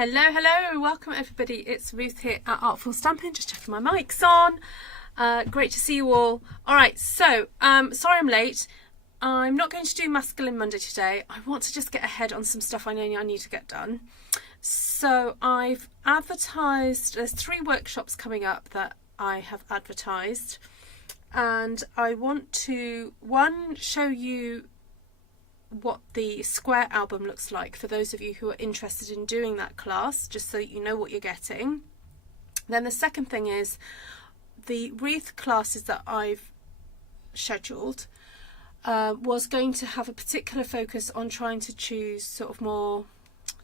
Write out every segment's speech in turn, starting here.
Hello, welcome everybody. It's Ruth here at Artful Stampin, just checking my mic's on. Great to see you all. Alright, so, sorry I'm late. I'm not going to do Masculine Monday today. I want to just get ahead on some stuff I know I need to get done. So I've advertised, there's 3 workshops coming up that I have advertised. And I want to, one, show you what the square album looks like for those of you who are interested in doing that class, just so you know what you're getting. Then the second thing is the wreath classes that I've scheduled was going to have a particular focus on trying to choose sort of more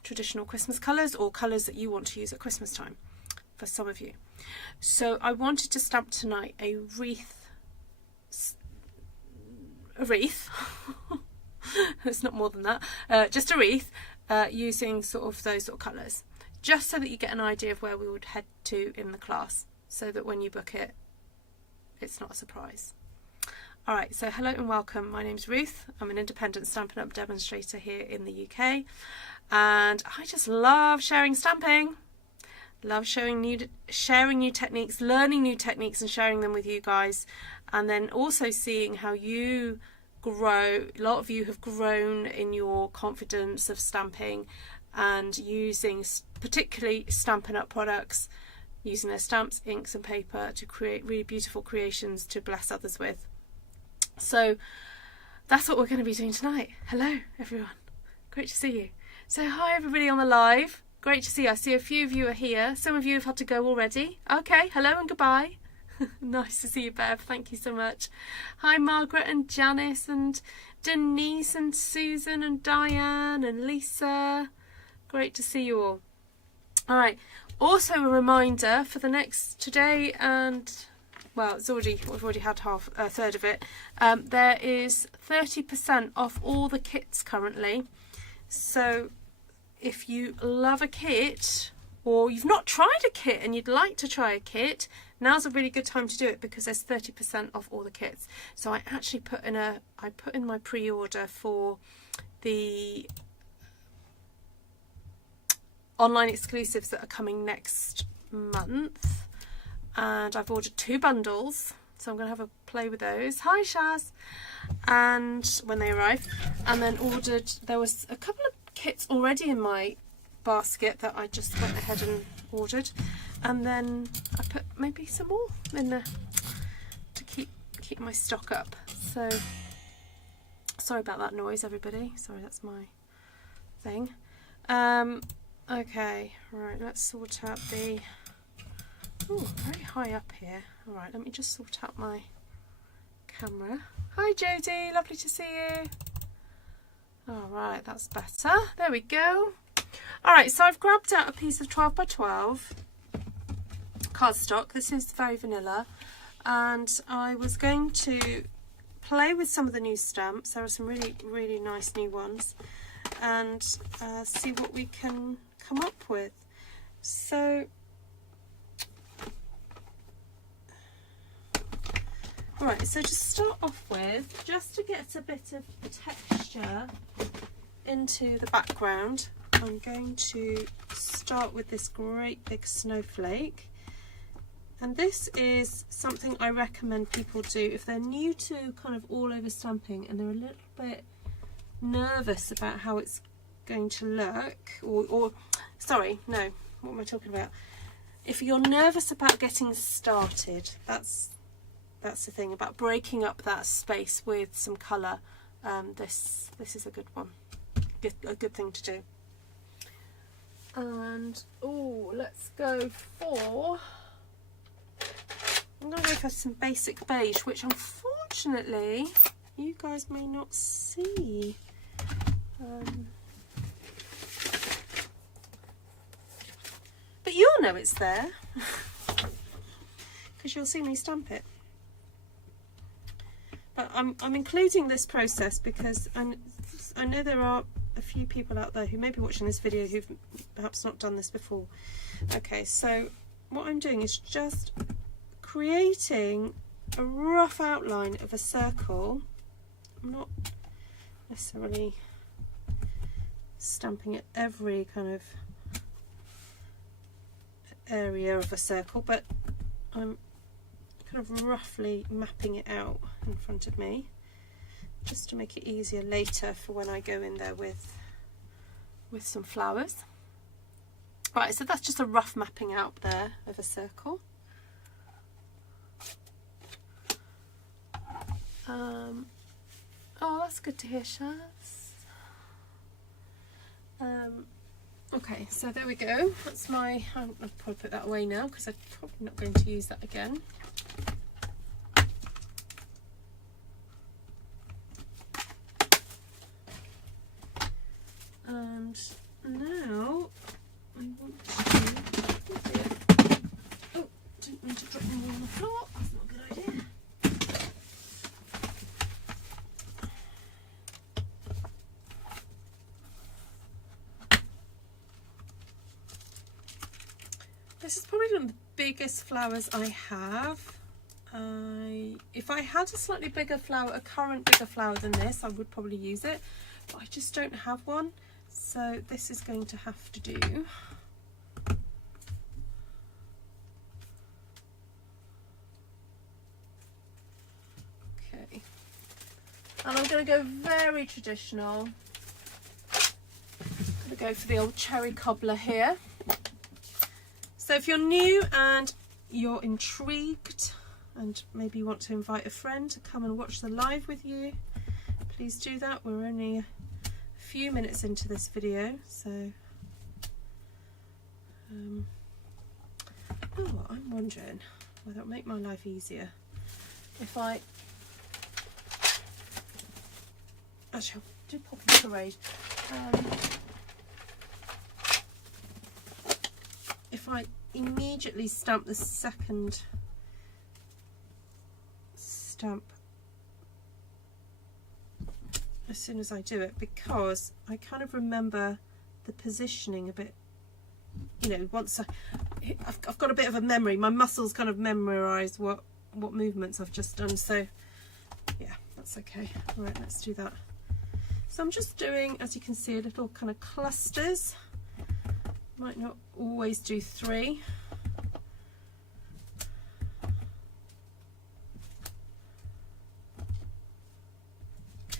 traditional Christmas colours or colours that you want to use at Christmas time for some of you. So I wanted to stamp tonight a wreath it's not more than that, just a wreath using sort of those sort of colours, just so that you get an idea of where we would head to in the class, so that when you book it, it's not a surprise. Alright, so hello and welcome. My name's Ruth. I'm an independent Stampin' Up demonstrator here in the UK, and I just love sharing stamping. Love sharing new techniques, learning new techniques and sharing them with you guys, and then also seeing how you grow. A lot of you have grown in your confidence of stamping and using particularly Stampin' Up products, using their stamps, inks and paper to create really beautiful creations to bless others with. So that's what we're going to be doing tonight. Hello everyone, great to see you. So hi everybody on the live, great to see you. I see a few of you are here, some of you have had to go already. Okay, hello and goodbye. Nice to see you, Bev. Thank you so much. Hi, Margaret and Janice and Denise and Susan and Diane and Lisa. Great to see you all. All right. Also, a reminder for the next today and well, we've already had a third of it. There is 30% off all the kits currently. So if you love a kit, or you've not tried a kit and you'd like to try a kit, now's a really good time to do it because there's 30% off all the kits. So I actually put in my pre-order for the online exclusives that are coming next month, and I've ordered 2 bundles, so I'm going to have a play with those. Hi Shaz. And when they arrive, and then there was a couple of kits already in my basket that I just went ahead and ordered, and then I put maybe some more in there to keep my stock up. So sorry about that noise everybody, sorry, that's my thing. Okay, right, let's sort out the very high up here. All right, let me just sort out my camera. Hi Jodie, lovely to see you. All right, that's better, there we go. Alright, so I've grabbed out a piece of 12 by 12 cardstock. This is very vanilla, and I was going to play with some of the new stamps. There are some really nice new ones, and see what we can come up with. So alright, so to start off with, just to get a bit of texture into the background, I'm going to start with this great big snowflake, and this is something I recommend people do if they're new to kind of all over stamping and they're a little bit nervous about how it's going to look, or sorry, no, what am I talking about? If you're nervous about getting started, that's the thing about breaking up that space with some colour. This is a good one, a good thing to do. And let's go for, I'm going to go for some basic beige, which unfortunately you guys may not see. But you'll know it's there because you'll see me stamp it. But I'm including this process because I know there are a few people out there who may be watching this video who've perhaps not done this before. Okay, so what I'm doing is just creating a rough outline of a circle. I'm not necessarily stamping at every kind of area of a circle, but I'm kind of roughly mapping it out in front of me just to make it easier later for when I go in there with some flowers. Right, so that's just a rough mapping out there of a circle. Oh, that's good to hear, Shaz. Okay, so there we go. That's my, I'll probably put that away now because I'm probably not going to use that again. And now I want to, oh, didn't mean to drop them all on the floor. That's not a good idea. This is probably one of the biggest flowers I have. If I had a slightly bigger flower, a current bigger flower than this, I would probably use it, but I just don't have one. So this is going to have to do. Okay. And I'm going to go very traditional. I'm going to go for the old cherry cobbler here. So if you're new and you're intrigued and maybe you want to invite a friend to come and watch the live with you, please do that. We're only a few minutes into this video, so oh, I'm wondering whether it'll make my life easier if I actually I'll do Poppy Parade. If I immediately stamp the second stamp as soon as I do it, because I kind of remember the positioning a bit, you know, once I've got a bit of a memory, my muscles kind of memorise what movements I've just done, so yeah, that's okay. All right, let's do that. So I'm just doing, as you can see, little kind of clusters. Might not always do 3.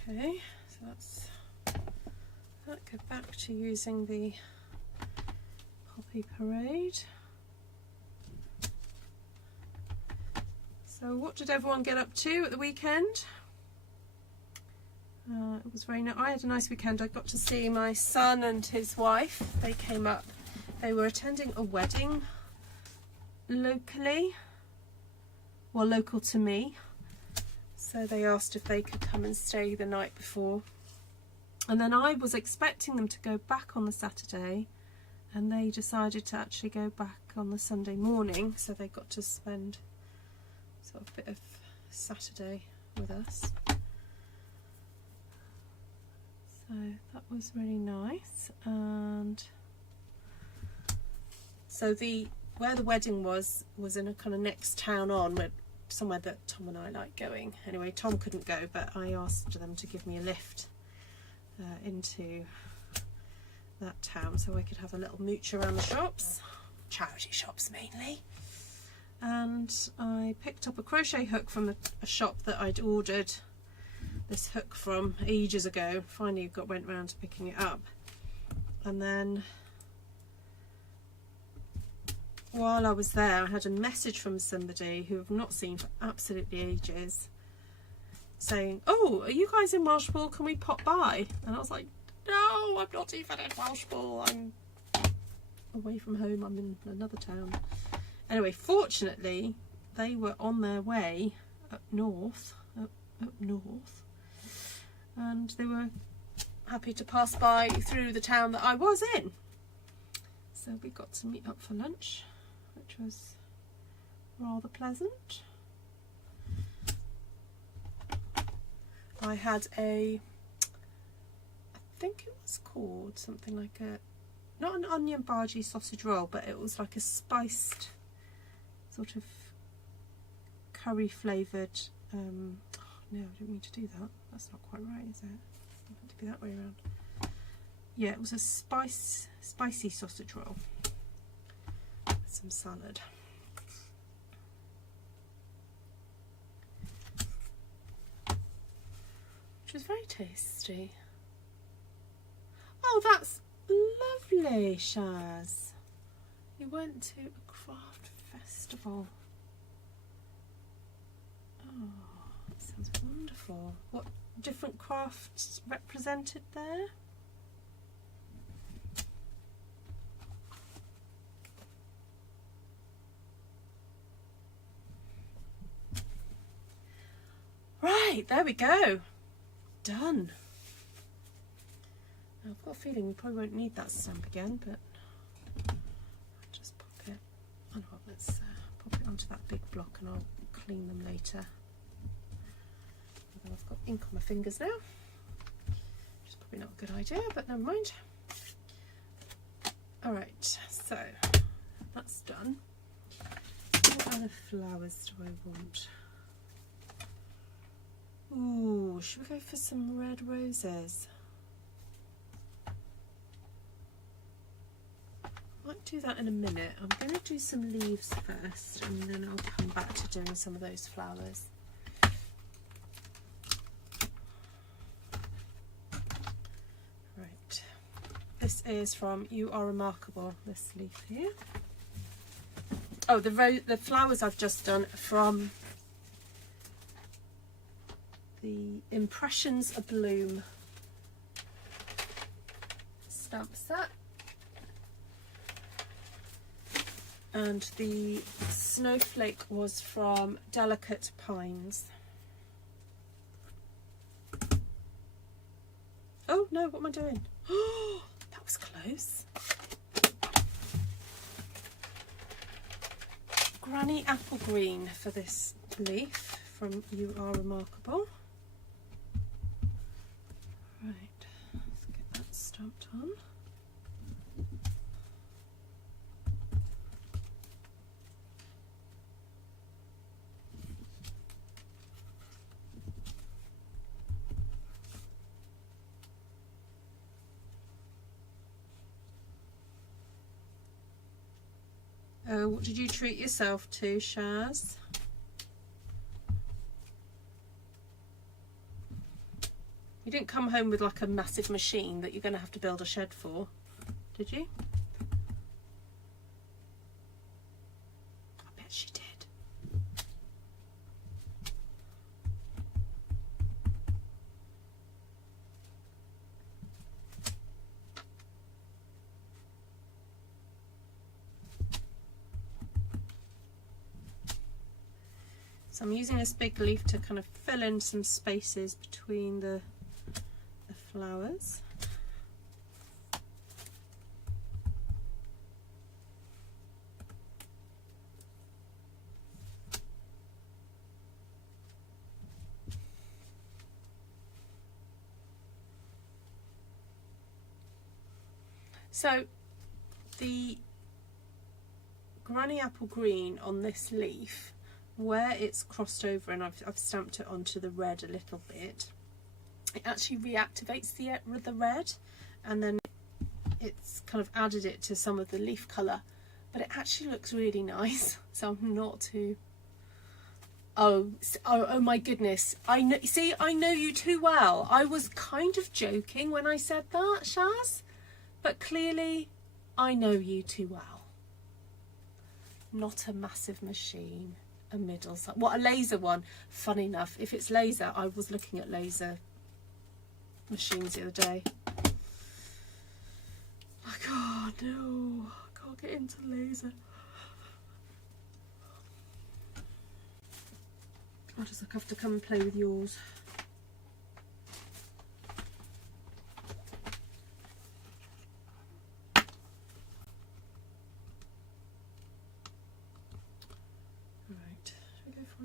Okay, so that's that. Go back to using the Poppy Parade. So what did everyone get up to at the weekend? It was very nice. I had a nice weekend. I got to see my son and his wife. They came up. They were attending a wedding locally, well, local to me. So they asked if they could come and stay the night before. And then I was expecting them to go back on the Saturday, and they decided to actually go back on the Sunday morning. So they got to spend sort of a bit of Saturday with us. So that was really nice. And so where the wedding was in a kind of next town on, somewhere that Tom and I like going. Anyway, Tom couldn't go, but I asked them to give me a lift into that town so I could have a little mooch around the shops, charity shops mainly. And I picked up a crochet hook from a shop that I'd ordered this hook from ages ago. Finally went round to picking it up. And then while I was there, I had a message from somebody who I've not seen for absolutely ages, saying, "Oh, are you guys in Welshpool? Can we pop by?" And I was like, "No, I'm not even in Welshpool. I'm away from home. I'm in another town." Anyway, fortunately, they were on their way up north, and they were happy to pass by through the town that I was in. So we got to meet up for lunch, which was rather pleasant. I had I think it was called something like not an onion bhaji sausage roll, but it was like a spiced sort of curry flavoured, no, I didn't mean to do that. That's not quite right, is it? It's meant to be that way around. Yeah, it was a spicy sausage roll. some salad. Which is very tasty. Oh, that's lovely, Shaz. You went to a craft festival. Oh, that sounds wonderful. What different crafts represented there? Right, there we go. Done. I've got a feeling we probably won't need that stamp again, but I'll just pop it. Oh no, let's pop it onto that big block and I'll clean them later. Although I've got ink on my fingers now, which is probably not a good idea, but never mind. Alright, so that's done. What other flowers do I want? Ooh, should we go for some red roses? Might do that in a minute. I'm going to do some leaves first and then I'll come back to doing some of those flowers. Right, this is from You Are Remarkable, this leaf here. Oh, the flowers I've just done from the Impressions A Bloom stamp set. And the snowflake was from Delicate Pines. Oh no, what am I doing? Oh, that was close. Granny Apple Green for this leaf from You Are Remarkable. Right, let's get that stamped on. Oh, what did you treat yourself to, Shaz? You didn't come home with like a massive machine that you're going to have to build a shed for, did you? I bet she did. So I'm using this big leaf to kind of fill in some spaces between the flowers. So the Granny Apple Green on this leaf, where it's crossed over and I've stamped it onto the red a little bit, it actually reactivates the red, and then it's kind of added it to some of the leaf colour, but it actually looks really nice. So I'm not too... Oh my goodness, I know you too well. I was kind of joking when I said that, Shaz, but clearly I know you too well. Not a massive machine. A middle size. What, a laser one? Funny enough, if it's laser, I was looking at laser machines the other day. Oh god, no, I can't get into laser. I'll just have to come and play with yours.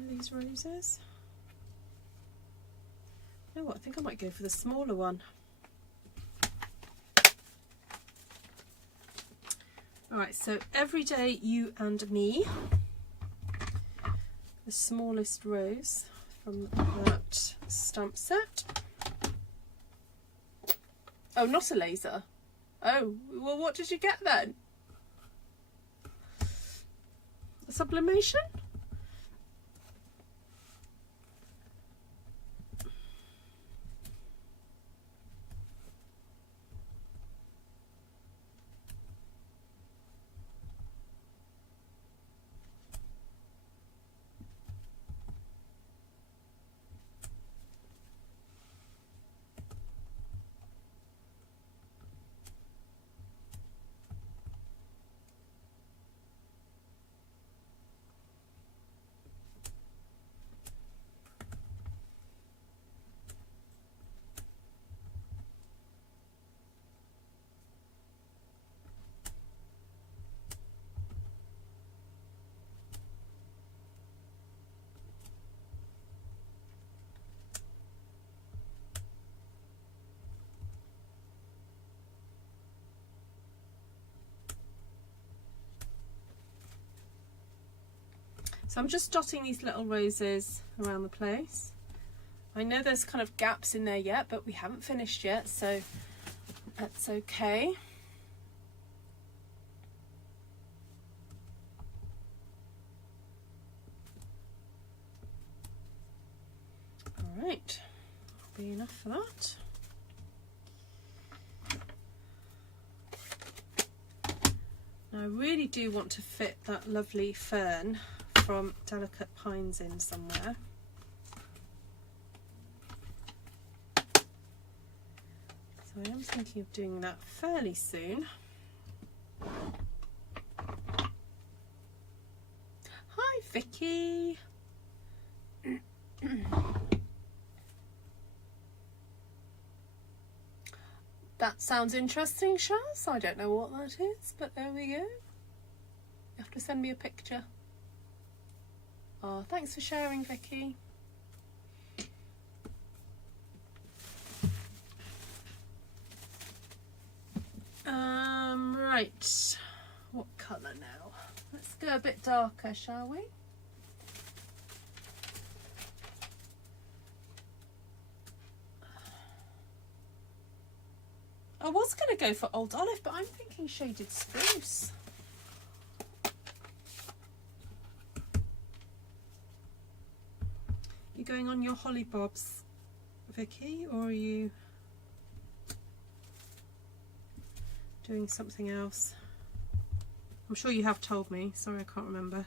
These roses. You know what, I think I might go for the smaller one. Alright, so Everyday You and Me, the smallest rose from that stamp set. Oh, not a laser. Oh, well, what did you get then? sublimation. So I'm just dotting these little roses around the place. I know there's kind of gaps in there yet, but we haven't finished yet, so that's okay. All right, that'll be enough for that. Now I really do want to fit that lovely fern from Delicate Pines in somewhere. So I am thinking of doing that fairly soon. Hi Vicky! That sounds interesting, Shaz. I don't know what that is, but there we go. You have to send me a picture. Oh, thanks for sharing, Vicky. Right. What colour now? Let's go a bit darker, shall we? I was going to go for Old Olive, but I'm thinking Shaded Spruce. You going on your holly bobs, Vicky, or are you doing something else? I'm sure you have told me. Sorry, I can't remember.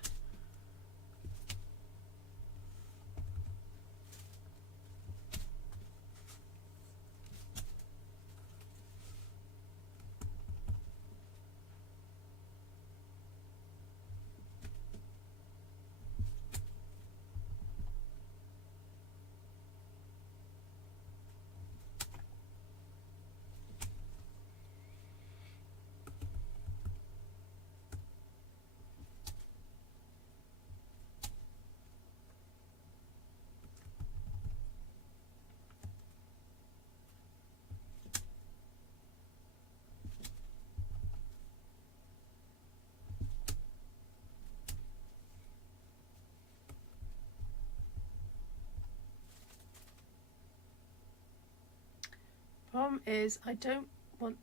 Problem is, I don't want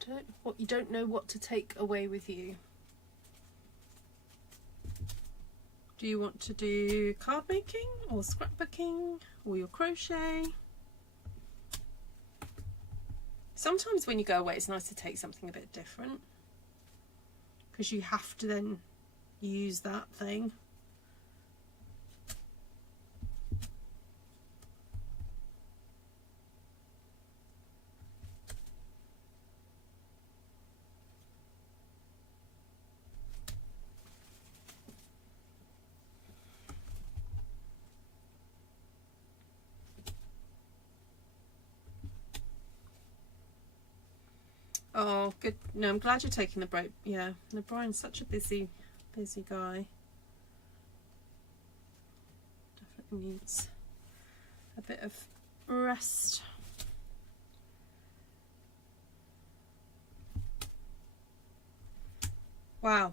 to, what you don't know what to take away with you. Do you want to do card making or scrapbooking or your crochet? Sometimes when you go away, it's nice to take something a bit different because you have to then use that thing. Oh, good. No, I'm glad you're taking the break. Yeah, no, Brian's such a busy guy. Definitely needs a bit of rest. Wow,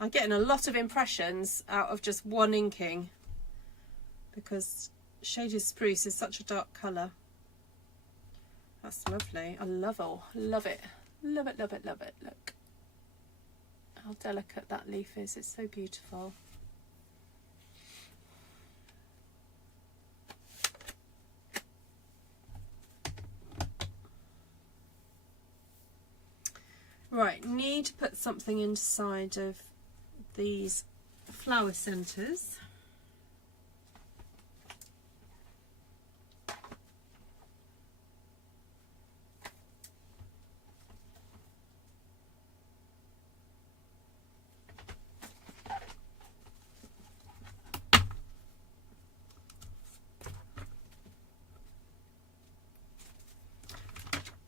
I'm getting a lot of impressions out of just one inking because Shaded Spruce is such a dark colour. That's lovely. I love it. Love it, love it, love it. Look. how delicate that leaf is. It's so beautiful. Right, need to put something inside of these flower centres.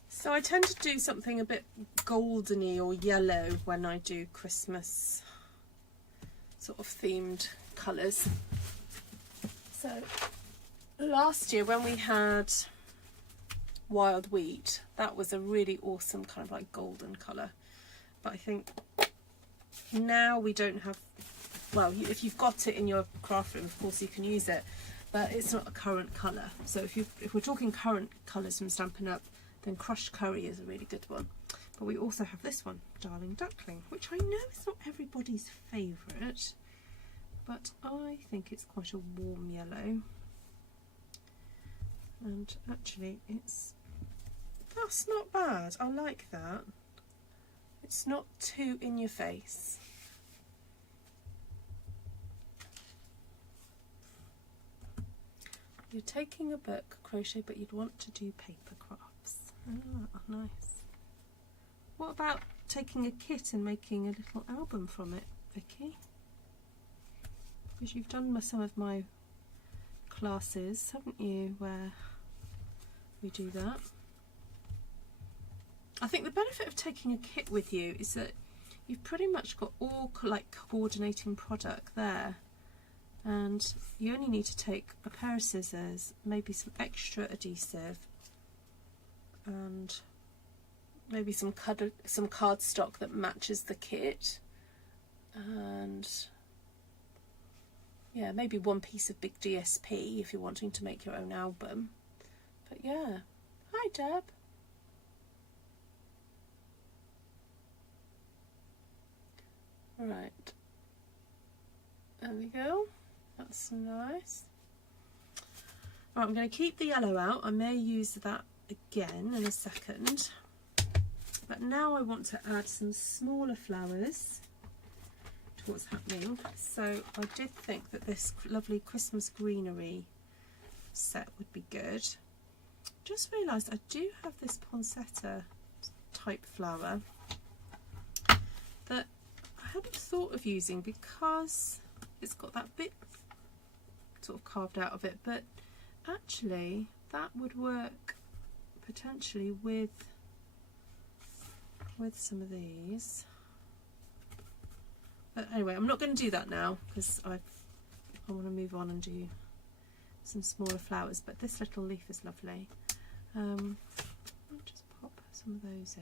So I tend to do something a bit goldeny or yellow when I do Christmas sort of themed colours. So last year when we had wild wheat, that was a really awesome kind of like golden colour. But I think now we don't have, well, if you've got it in your craft room, of course you can use it, but it's not a current colour. So if we're talking current colours from Stampin' Up, then crushed curry is a really good one. But we also have this one, Darling Duckling, which I know is not everybody's favourite, but I think it's quite a warm yellow. And actually that's not bad. I like that. It's not too in your face. You're taking a book, crochet, but you'd want to do paper crafts. Oh, nice. What about taking a kit and making a little album from it, Vicky? Because you've done some of my classes, haven't you, where we do that. I think the benefit of taking a kit with you is that you've pretty much got all like coordinating product there, and you only need to take a pair of scissors, maybe some extra adhesive, and maybe some cardstock that matches the kit, and yeah, maybe one piece of big DSP if you're wanting to make your own album. But yeah, hi Deb. Right, there we go, that's nice. Right, I'm going to keep the yellow out. I may use that again in a second, but now I want to add some smaller flowers to what's happening. So I did think that this lovely Christmas greenery set would be good. Just realised I do have this poinsettia type flower that I hadn't thought of using because it's got that bit sort of carved out of it, but actually that would work potentially with some of these. But anyway, I'm not going to do that now because I want to move on and do some smaller flowers, but this little leaf is lovely. I'll just pop some of those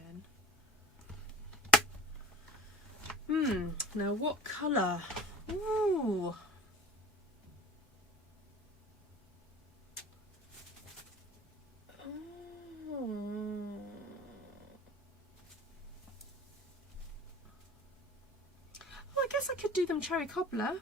in. Now what colour? Ooh. I guess I could do them cherry cobbler.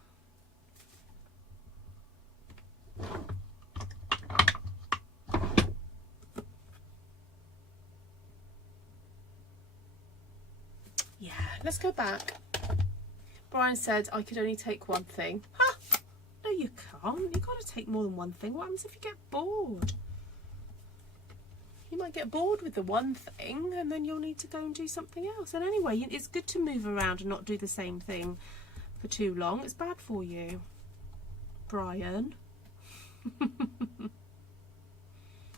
Yeah, let's go back. Brian said I could only take one thing. Huh? No, you can't. You've got to take more than one thing. What happens if you get bored? You might get bored with the one thing and then you'll need to go and do something else. And anyway, it's good to move around and not do the same thing for too long. It's bad for you, Brian.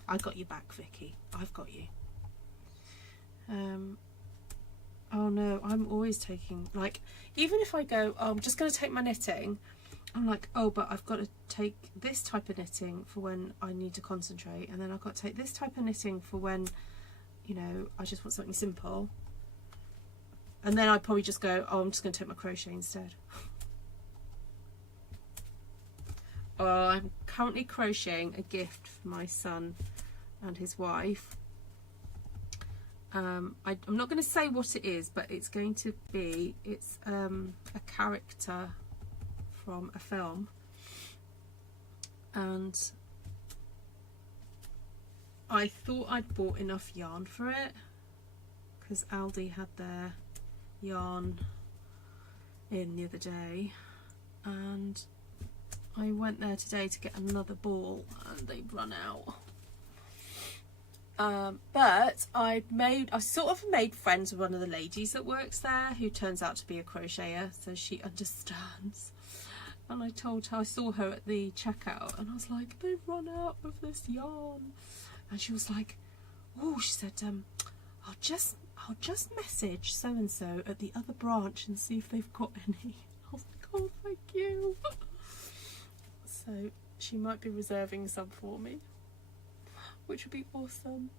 I got you back, Vicky. I've got you. Oh no, I'm always taking, like, even if I go, oh, I'm just going to take my knitting, I'm like, oh, but I've got to take this type of knitting for when I need to concentrate, and then I've got to take this type of knitting for when, you know, I just want something simple. And then I'd probably just go, oh, I'm just going to take my crochet instead. I'm currently crocheting a gift for my son and his wife. I'm not going to say what it is, but it's going to be, it's a character from a film, and I thought I'd bought enough yarn for it because Aldi had their yarn in the other day, and I went there today to get another ball and they'd run out. But I sort of made friends with one of the ladies that works there, who turns out to be a crocheter, so she understands. And I told her, I saw her at the checkout, and I was like, they've run out of this yarn. And she was like, oh, she said, I'll just message so and so at the other branch and see if they've got any. I was like, oh, thank you. So she might be reserving some for me, which would be awesome.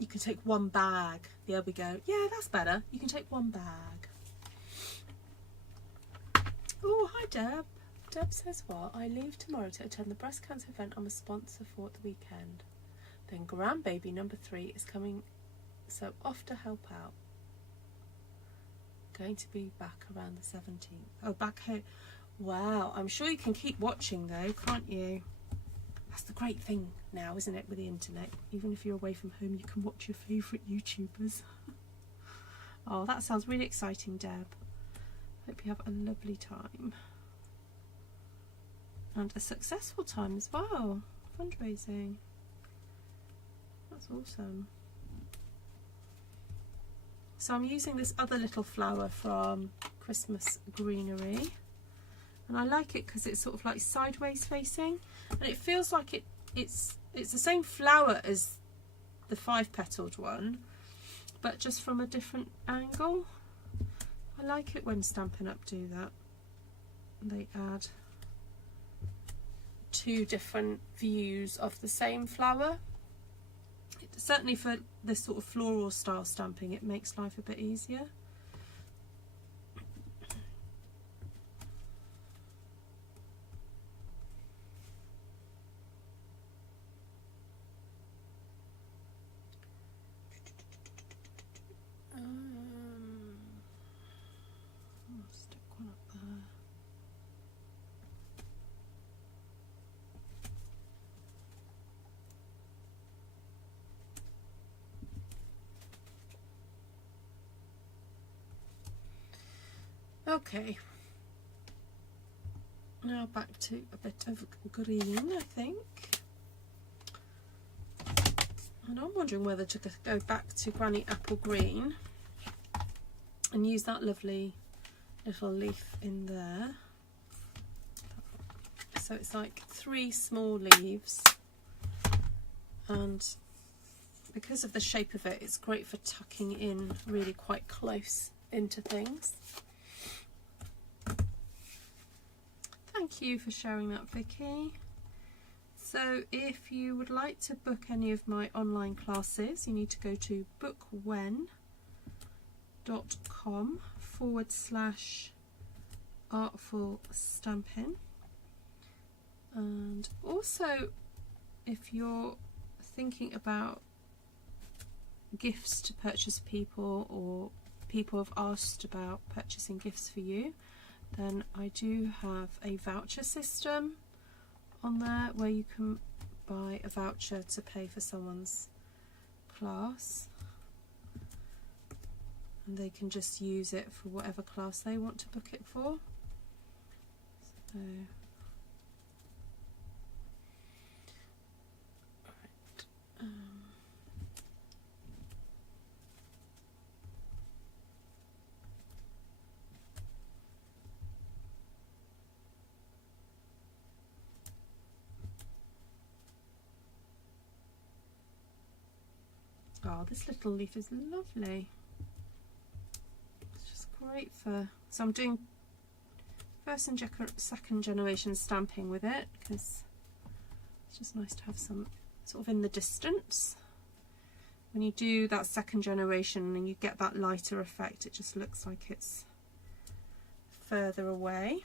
You can take one bag. There we go. Yeah, that's better. You can take one bag. Oh, hi Deb. Deb says what? I leave tomorrow to attend the breast cancer event I'm a sponsor for at the weekend. Then grandbaby number 3 is coming, so off to help out. Going to be back around the 17th. Oh, back home. Wow, I'm sure you can keep watching though, can't you? That's the great thing now, isn't it, with the internet? Even if you're away from home, you can watch your favourite YouTubers. Oh, that sounds really exciting, Deb. Hope you have a lovely time. And a successful time as well. Fundraising. That's awesome. So I'm using this other little flower from Christmas Greenery, and I like it because it's sort of like sideways facing, and it feels like it's the same flower as the 5-petaled one, but just from a different angle. I like it when Stampin' Up do that. They add 2 different views of the same flower. Certainly for this sort of floral style stamping, it makes life a bit easier. I'll stick one up there. Okay, now back to a bit of green, I think. And I'm wondering whether to go back to Granny Apple Green and use that lovely little leaf in there. So it's like 3 small leaves, and because of the shape of it, it's great for tucking in really quite close into things. Thank you for sharing that, Vicky. So if you would like to book any of my online classes, you need to go to bookwen.com/artfulstampin. And also, if you're thinking about gifts to purchase people, or people have asked about purchasing gifts for you, then I do have a voucher system on there where you can buy a voucher to pay for someone's class, and they can just use it for whatever class they want to book it for. So oh, this little leaf is lovely. It's just great for, so I'm doing first and second generation stamping with it, because it's just nice to have some sort of in the distance. When you do that second generation and you get that lighter effect, it just looks like it's further away.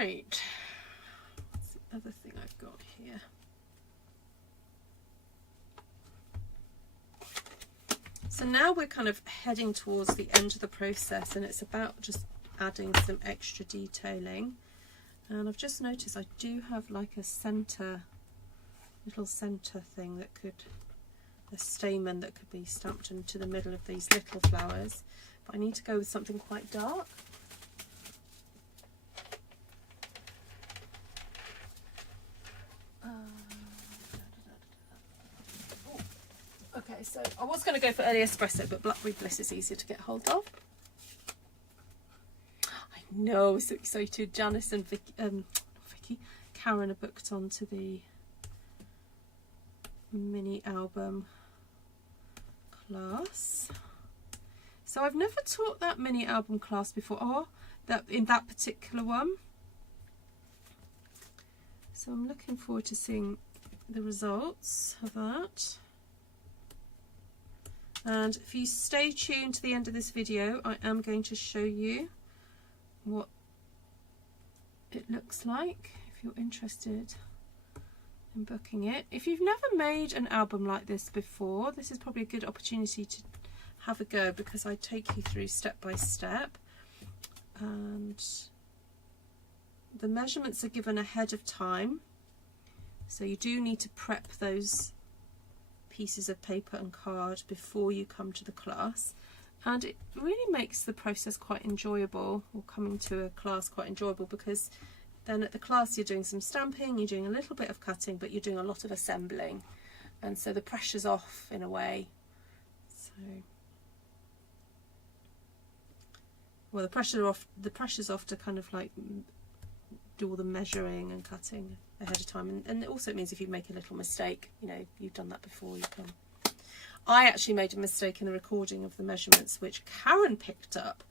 Right, what's the other thing I've got here? So now we're kind of heading towards the end of the process, and it's about just adding some extra detailing. And I've just noticed I do have like a little centre thing that could, a stamen that could be stamped into the middle of these little flowers, but I need to go with something quite dark. Okay, so I was going to go for early espresso, but Blackberry Bliss is easier to get hold of. I know, so excited. Janice and Vicky, Karen are booked onto the mini album class. So I've never taught that mini album class before, in that particular one. So I'm looking forward to seeing the results of that. And if you stay tuned to the end of this video, I am going to show you what it looks like if you're interested in booking it. If you've never made an album like this before, this is probably a good opportunity to have a go, because I take you through step by step, and the measurements are given ahead of time, so you do need to prep those pieces of paper and card before you come to the class, and it really makes the process quite enjoyable, or coming to a class quite enjoyable, because then at the class you're doing some stamping, you're doing a little bit of cutting, but you're doing a lot of assembling, and so the pressure's off in a way. So, well, the pressure's off to kind of like do all the measuring and cutting ahead of time, and also it means if you make a little mistake, you know, you've done that before, you can. I actually made a mistake in the recording of the measurements, which Karen picked up,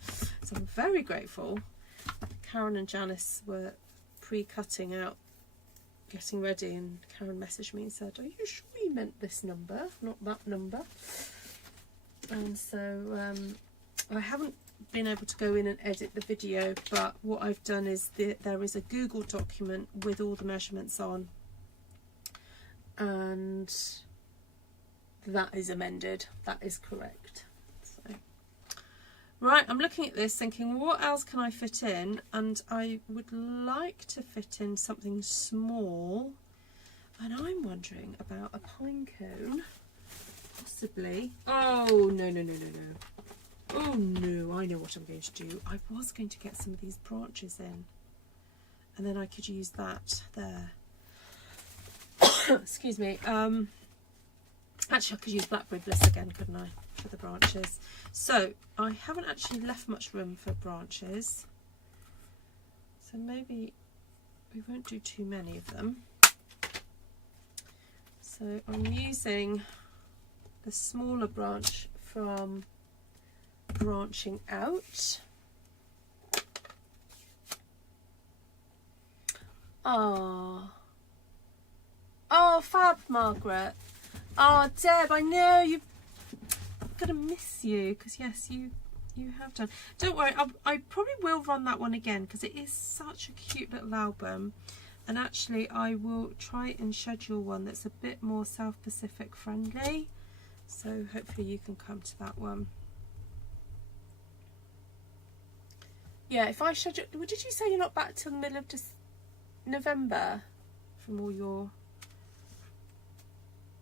so I'm very grateful. Karen and Janice were pre-cutting out, getting ready, and Karen messaged me and said, "Are you sure you meant this number, not that number?" And so I haven't been able to go in and edit the video, but what I've done is there is a Google document with all the measurements on, and that is amended, that is correct. So, right, I'm looking at this thinking, what else can I fit in? And I would like to fit in something small, and I'm wondering about a pine cone, possibly. Oh no, oh no, I know what I'm going to do. I was going to get some of these branches in, and then I could use that there. Excuse me. Actually, I could use Blackberry Bliss again, couldn't I, for the branches? So I haven't actually left much room for branches, so maybe we won't do too many of them. So I'm using the smaller branch from Branching Out. Oh, fab, Margaret. Oh, Deb, I know I'm gonna miss you, because yes, you have done. Don't worry, I probably will run that one again, because it is such a cute little album, and actually I will try and schedule one that's a bit more South Pacific friendly, so hopefully you can come to that one. Yeah, if I schedule, well, did you say you're not back till the middle of November from all your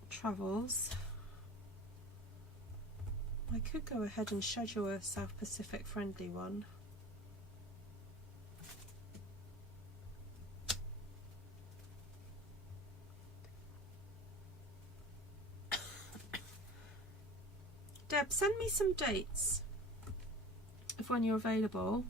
travels? I could go ahead and schedule a South Pacific friendly one. Deb, send me some dates of when you're available.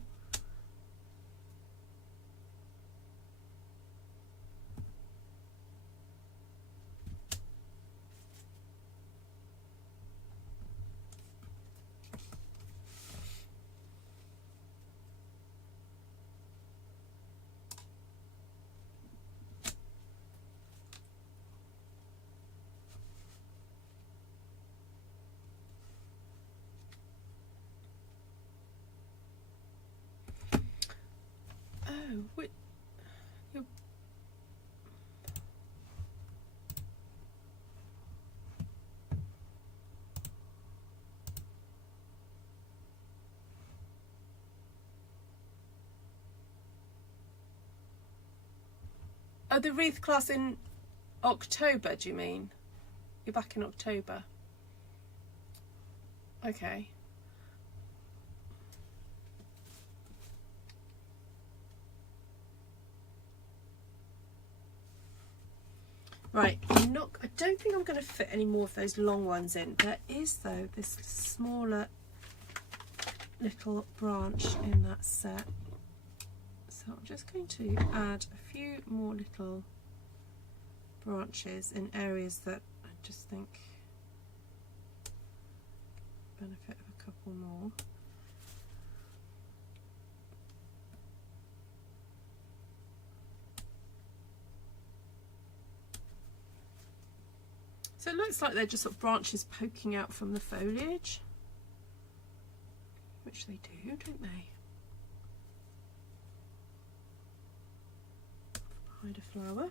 Oh, the wreath class in October, do you mean? You're back in October. Okay. Right, I don't think I'm going to fit any more of those long ones in. There is, though, this smaller little branch in that set. So I'm just going to add a few more little branches in areas that I just think benefit of a couple more. So it looks like they're just sort of branches poking out from the foliage, which they do, don't they? Hide a flower.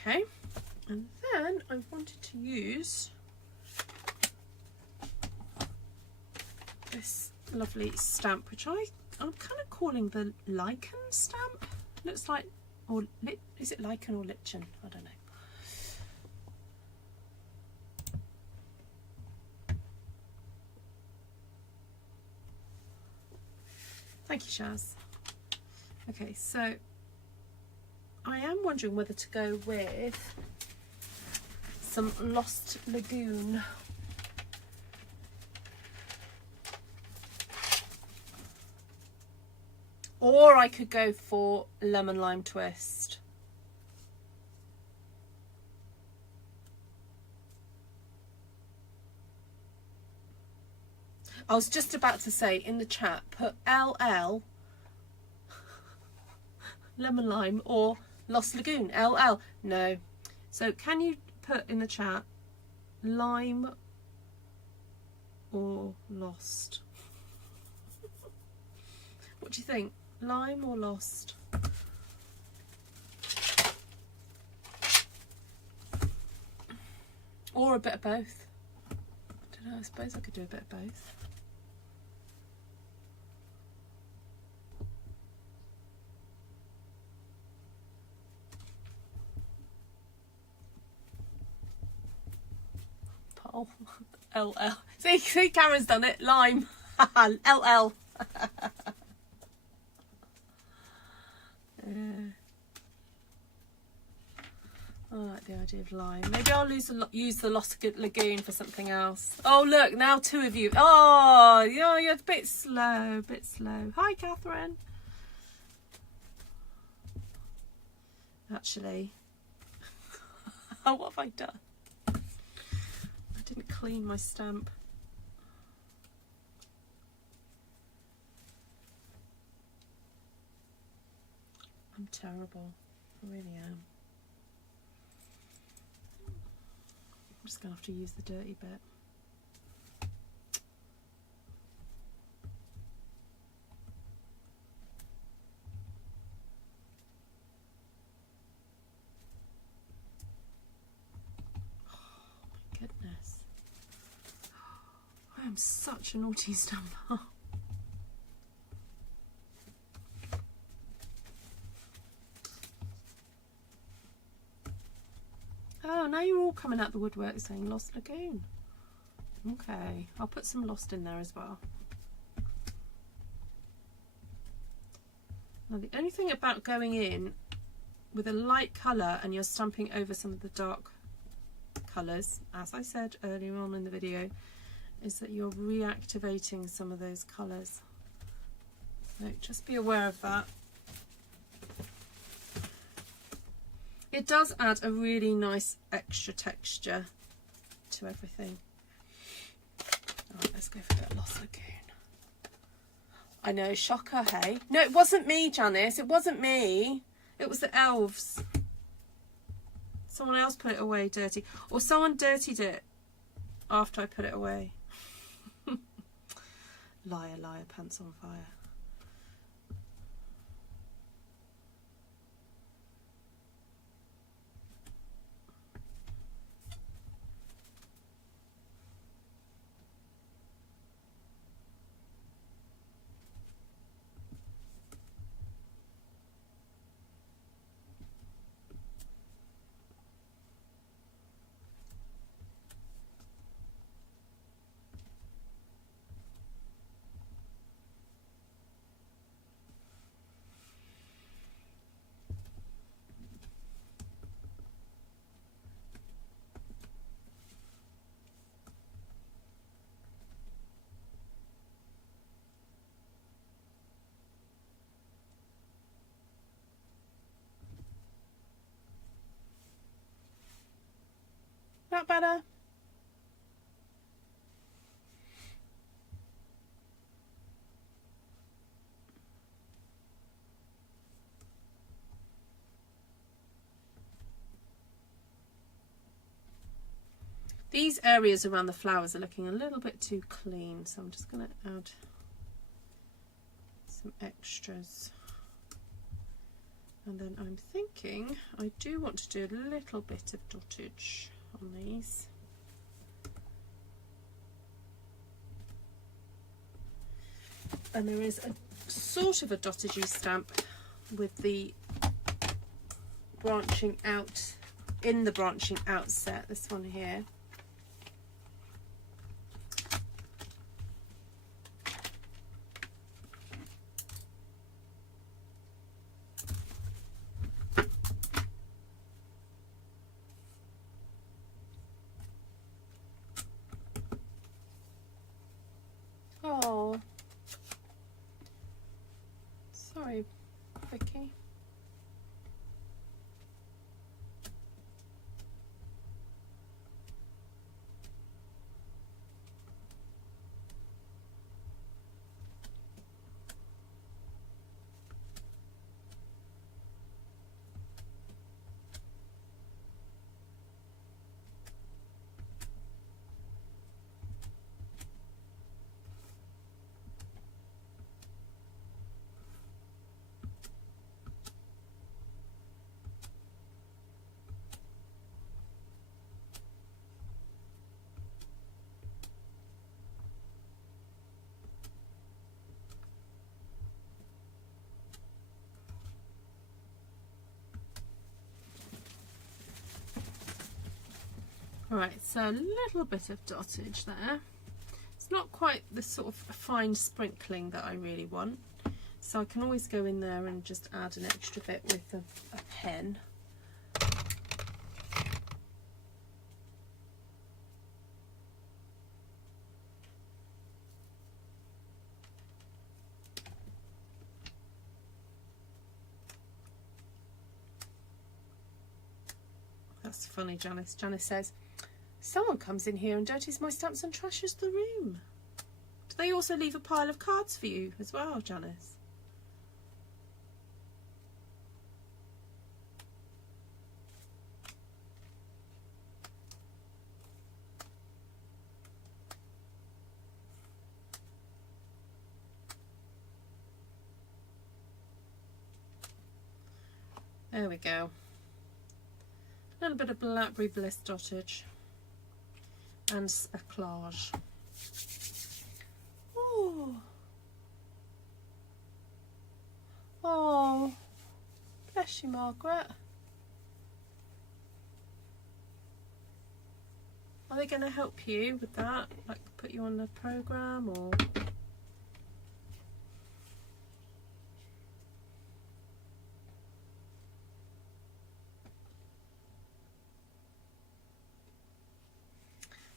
Okay, and then I wanted to use this lovely stamp, which I'm kind of calling the lichen stamp. Looks like, or is it lichen or lichen? I don't know. Thank you, Shaz. Okay, so I am wondering whether to go with some Lost Lagoon. Or I could go for Lemon Lime Twist. I was just about to say in the chat, put LL, Lemon Lime, or Lost Lagoon, LL. No. So can you put in the chat lime or lost? What do you think? Lime or lost? Or a bit of both? I don't know, I suppose I could do a bit of both. LL. See, Karen's done it. Lime. LL. I like the idea of lime. Maybe I'll use the Lost Lagoon for something else. Oh, look, now two of you. Oh, you're a bit slow, Hi, Catherine. Actually, what have I done? I didn't clean my stamp. I'm terrible. I really am. I'm just going to have to use the dirty bit. Oh my goodness. I am such a naughty stamper. Oh, now you're all coming out the woodwork saying Lost Lagoon. Okay, I'll put some Lost in there as well. Now the only thing about going in with a light colour and you're stamping over some of the dark colours, as I said earlier on in the video, is that you're reactivating some of those colours. So just be aware of that. It does add a really nice extra texture to everything. Alright, let's go for a bit of Lost Lagoon. I know, shocker, hey? No, it wasn't me, Janice. It wasn't me. It was the elves. Someone else put it away dirty, or someone dirtied it after I put it away. Liar, liar, pants on fire. Not better. These areas around the flowers are looking a little bit too clean, so I'm just going to add some extras. And then I'm thinking I do want to do a little bit of dottage on these. And there is a sort of a dottagey stamp with the branching out, in the branching out set, this one here. Oh, sorry, Vicky. Right, so a little bit of dottage there. It's not quite the sort of fine sprinkling that I really want, so I can always go in there and just add an extra bit with a pen. That's funny, Janice. Janice says, someone comes in here and dirties my stamps and trashes the room. Do they also leave a pile of cards for you as well, Janice? There we go. A little bit of Blackberry Bliss dottage and a collage. Oh, oh, bless you, Margaret. Are they going to help you with that? Like put you on the program or?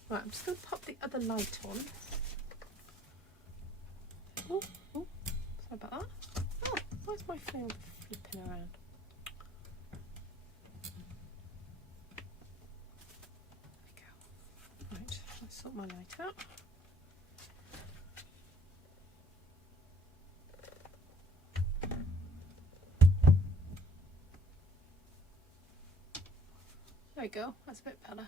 Right, I'm just going to pop the other light on. Oh, oh, sorry about that. Oh, why's my phone flipping around? There we go. Right, let's sort my light out. go, that's a bit better.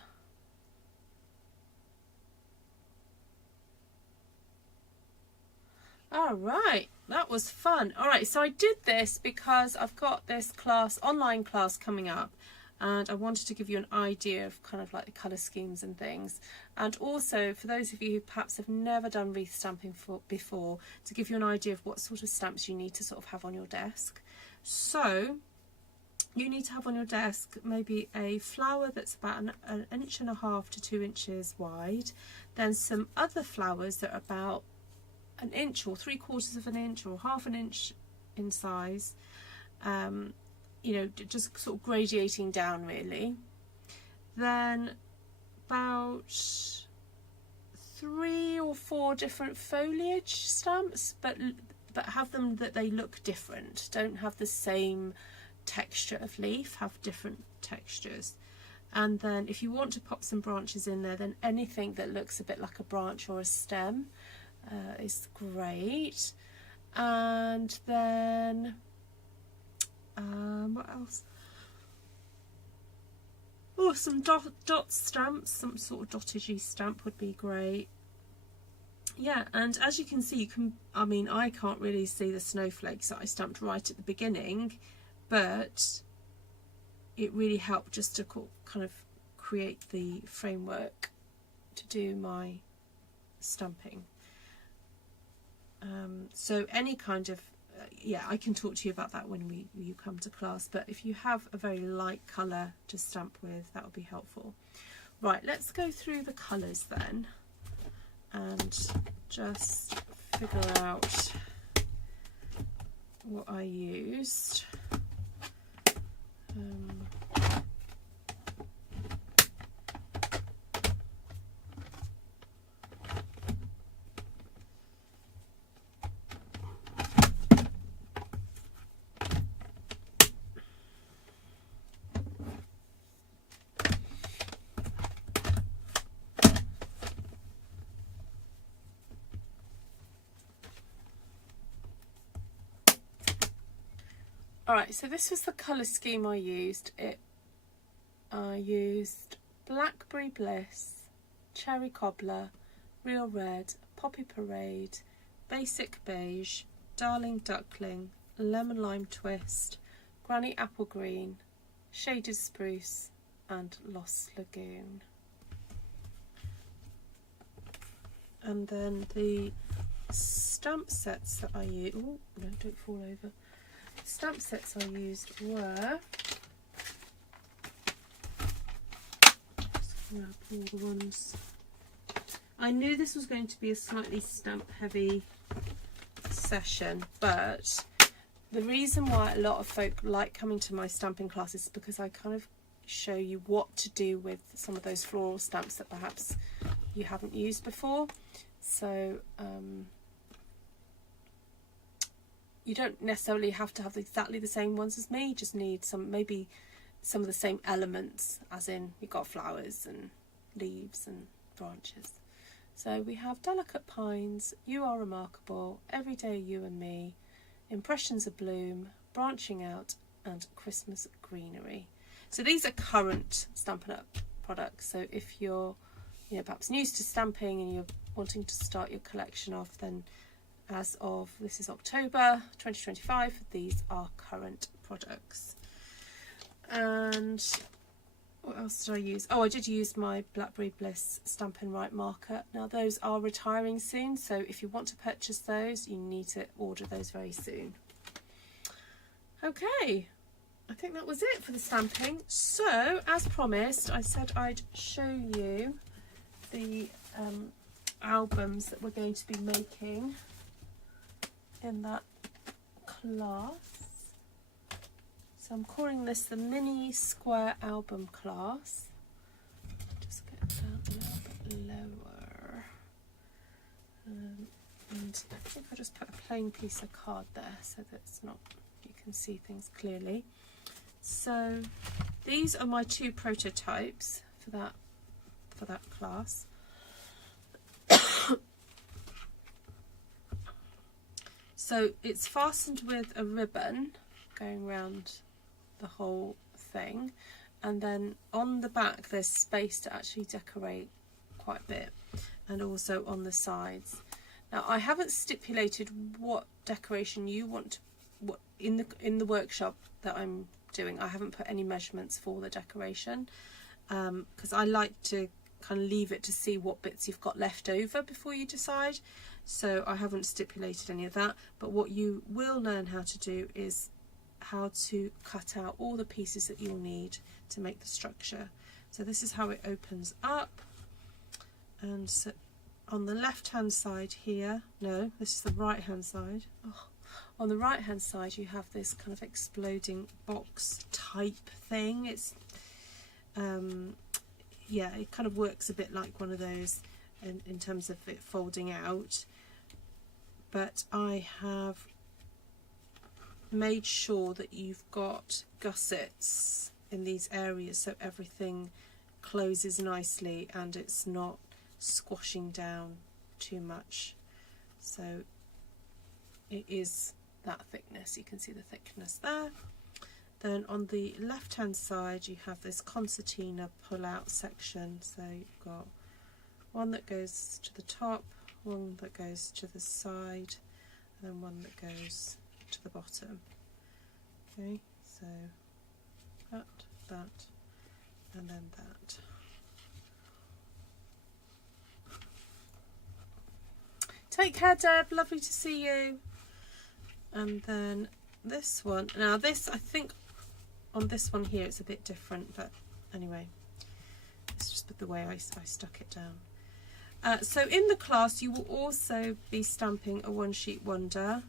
All right, that was fun. All right, so I did this because I've got this class, online class coming up, and I wanted to give you an idea of kind of like the colour schemes and things, and also for those of you who perhaps have never done wreath stamping before, to give you an idea of what sort of stamps you need to sort of have on your desk. So you need to have on your desk maybe a flower that's about an 1.5 to 2 inches wide, then some other flowers that are about 1 inch or 3/4 of an inch or 1/2 inch in size, you know, just sort of gradiating down really. Then about 3 or 4 different foliage stamps, but have them that they look different, don't have the same texture of leaf, have different textures. And then if you want to pop some branches in there, then anything that looks a bit like a branch or a stem is great. And then what else? Oh, some dot stamps, some sort of dottage stamp would be great. Yeah, and as you can see, you can, I mean, I can't really see the snowflakes that I stamped right at the beginning, but it really helped just to kind of create the framework to do my stamping. So any kind of, yeah, I can talk to you about that when you come to class, but if you have a very light colour to stamp with, that would be helpful. Right, let's go through the colours then and just figure out what I used. Alright, so this was the colour scheme I used. I used Blackberry Bliss, Cherry Cobbler, Real Red, Poppy Parade, Basic Beige, Darling Duckling, Lemon Lime Twist, Granny Apple Green, Shaded Spruce and Lost Lagoon. And then the stamp sets that I used, oh no, don't fall over. Stamp sets I used were, just grab all the ones. I knew this was going to be a slightly stamp heavy session, but the reason why a lot of folk like coming to my stamping classes is because I kind of show you what to do with some of those floral stamps that perhaps you haven't used before. So you don't necessarily have to have exactly the same ones as me, you just need maybe some of the same elements, as in you've got flowers and leaves and branches. So we have Delicate Pines, You Are Remarkable, Everyday You and Me, Impressions of Bloom, Branching Out and Christmas Greenery. So these are current Stampin' Up products, so if you're perhaps new to stamping and you're wanting to start your collection off, then as of, this is October 2025, these are current products. And what else did I use? Oh, I did use my Blackberry Bliss Stampin' Right marker. Now those are retiring soon, so if you want to purchase those, you need to order those very soon. Okay, I think that was it for the stamping. So, as promised, I said I'd show you the albums that we're going to be making in that class. So I'm calling this the mini square album class. Just get it down a little bit lower. And I think I'll just put a plain piece of card there so that it's not, you can see things clearly. So these are my 2 prototypes for that class. So it's fastened with a ribbon going around the whole thing, and then on the back there's space to actually decorate quite a bit, and also on the sides. Now I haven't stipulated what decoration you want, what in the workshop that I'm doing. I haven't put any measurements for the decoration because I like to kind of leave it to see what bits you've got left over before you decide. So I haven't stipulated any of that, but what you will learn how to do is how to cut out all the pieces that you'll need to make the structure. So this is how it opens up, and so on the left hand side here, no, this is the right hand side. Oh. On the right hand side you have this kind of exploding box type thing. It's yeah, it kind of works a bit like one of those in terms of it folding out, but I have made sure that you've got gussets in these areas so everything closes nicely and it's not squashing down too much. So it is that thickness, you can see the thickness there. Then on the left hand side you have this concertina pull out section, so you've got one that goes to the top, one that goes to the side, and then one that goes to the bottom. Okay, so that, and then that. Take care, Deb, lovely to see you. And then this one, now this, I think on this one here it's a bit different, but anyway, it's just the way I stuck it down. So in the class you will also be stamping a one sheet wonder.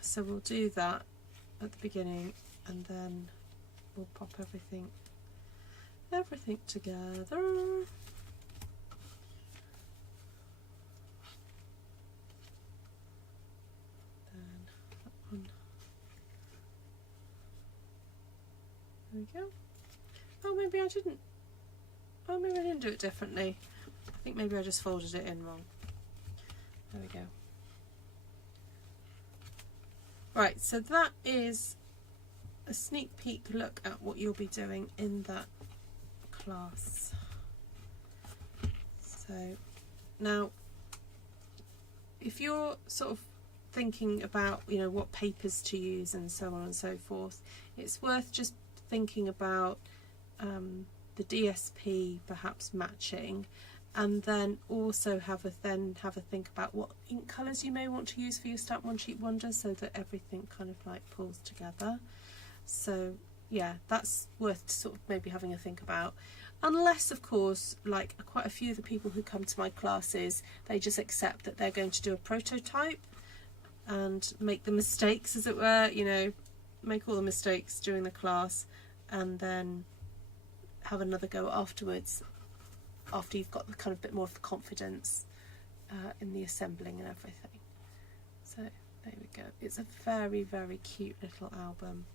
So we'll do that at the beginning, and then we'll pop everything together. There we go. Oh, maybe I didn't. Oh, maybe I didn't do it differently. I think maybe I just folded it in wrong. There we go. Right, so that is a sneak peek look at what you'll be doing in that class. So now, if you're sort of thinking about, you know, what papers to use and so on and so forth, it's worth just thinking about the DSP perhaps matching, and then also have a think about what ink colours you may want to use for your Stamp One Sheet Wonder, so that everything kind of like pulls together. So yeah, that's worth sort of maybe having a think about, unless of course, like quite a few of the people who come to my classes, they just accept that they're going to do a prototype and make the mistakes, as it were, you know, make all the mistakes during the class and then have another go afterwards, after you've got the kind of bit more of the confidence in the assembling and everything. So there we go. It's a very, very cute little album.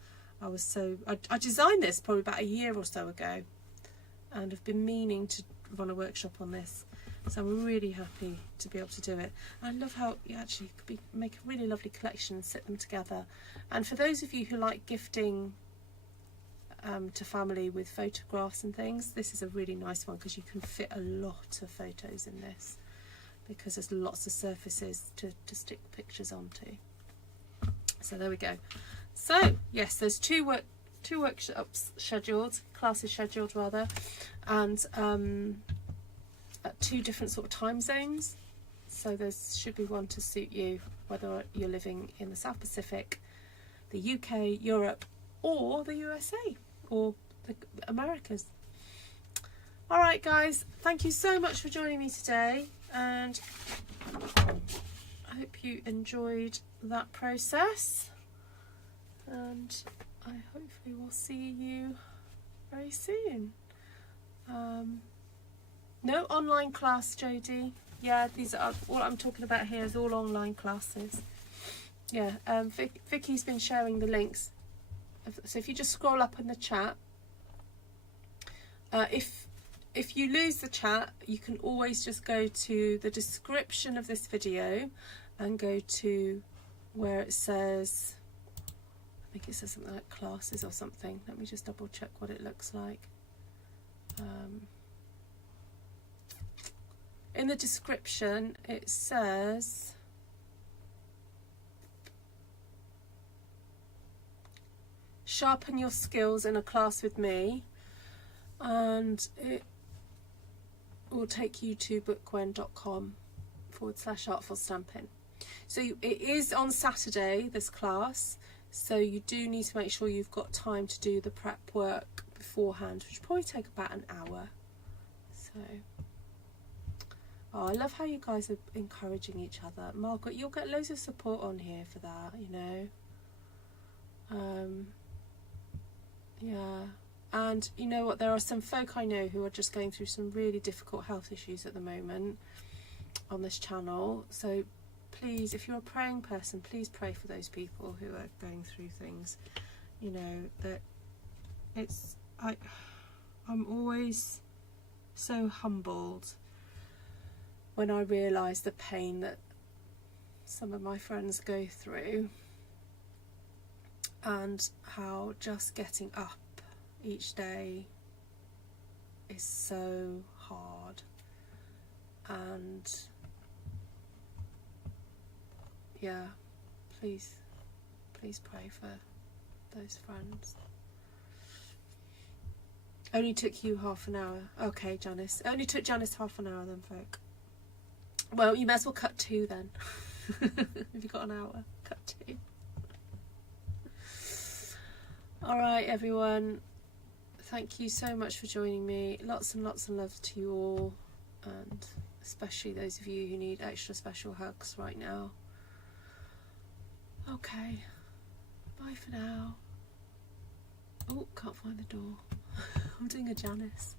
I designed this probably about a year or so ago, and have been meaning to run a workshop on this, so I'm really happy to be able to do it. I love how you actually could make a really lovely collection and sit them together. And for those of you who like gifting to family with photographs and things, this is a really nice one because you can fit a lot of photos in this, because there's lots of surfaces to stick pictures onto. So there we go. So yes, there's two workshops scheduled, classes scheduled rather, and at 2 different sort of time zones. So there should be one to suit you, whether you're living in the South Pacific, the UK, Europe, or the USA, or the Americas. All right, guys, thank you so much for joining me today, and I hope you enjoyed that process, and I hopefully will see you very soon. No online class, Jodie. Yeah, these are all I'm talking about here is all online classes. Yeah, Vicky's been sharing the links. So if you just scroll up in the chat, if you lose the chat, you can always just go to the description of this video and go to where it says, I think it says something like classes or something. Let me just double check what it looks like. In the description it says sharpen your skills in a class with me, and it will take you to bookwen.com/artfulstampin. So it is on Saturday, this class, so you do need to make sure you've got time to do the prep work beforehand, which will probably take about an hour. So, oh, I love how you guys are encouraging each other. Margaret, you'll get loads of support on here for that, you know. Yeah, and you know what, there are some folk I know who are just going through some really difficult health issues at the moment on this channel, so please, if you're a praying person, please pray for those people who are going through things, you know, that it's, I'm always so humbled when I realise the pain that some of my friends go through, and how just getting up each day is so hard. And yeah, please pray for those friends. Only took you half an hour. Okay, Janice. It only took Janice half an hour then, folk. Well, you may as well cut 2 then. If you've got an hour, cut 2. Alright, everyone. Thank you so much for joining me. Lots and lots of love to you all, and especially those of you who need extra special hugs right now. Okay, bye for now. Oh, can't find the door. I'm doing a Janice.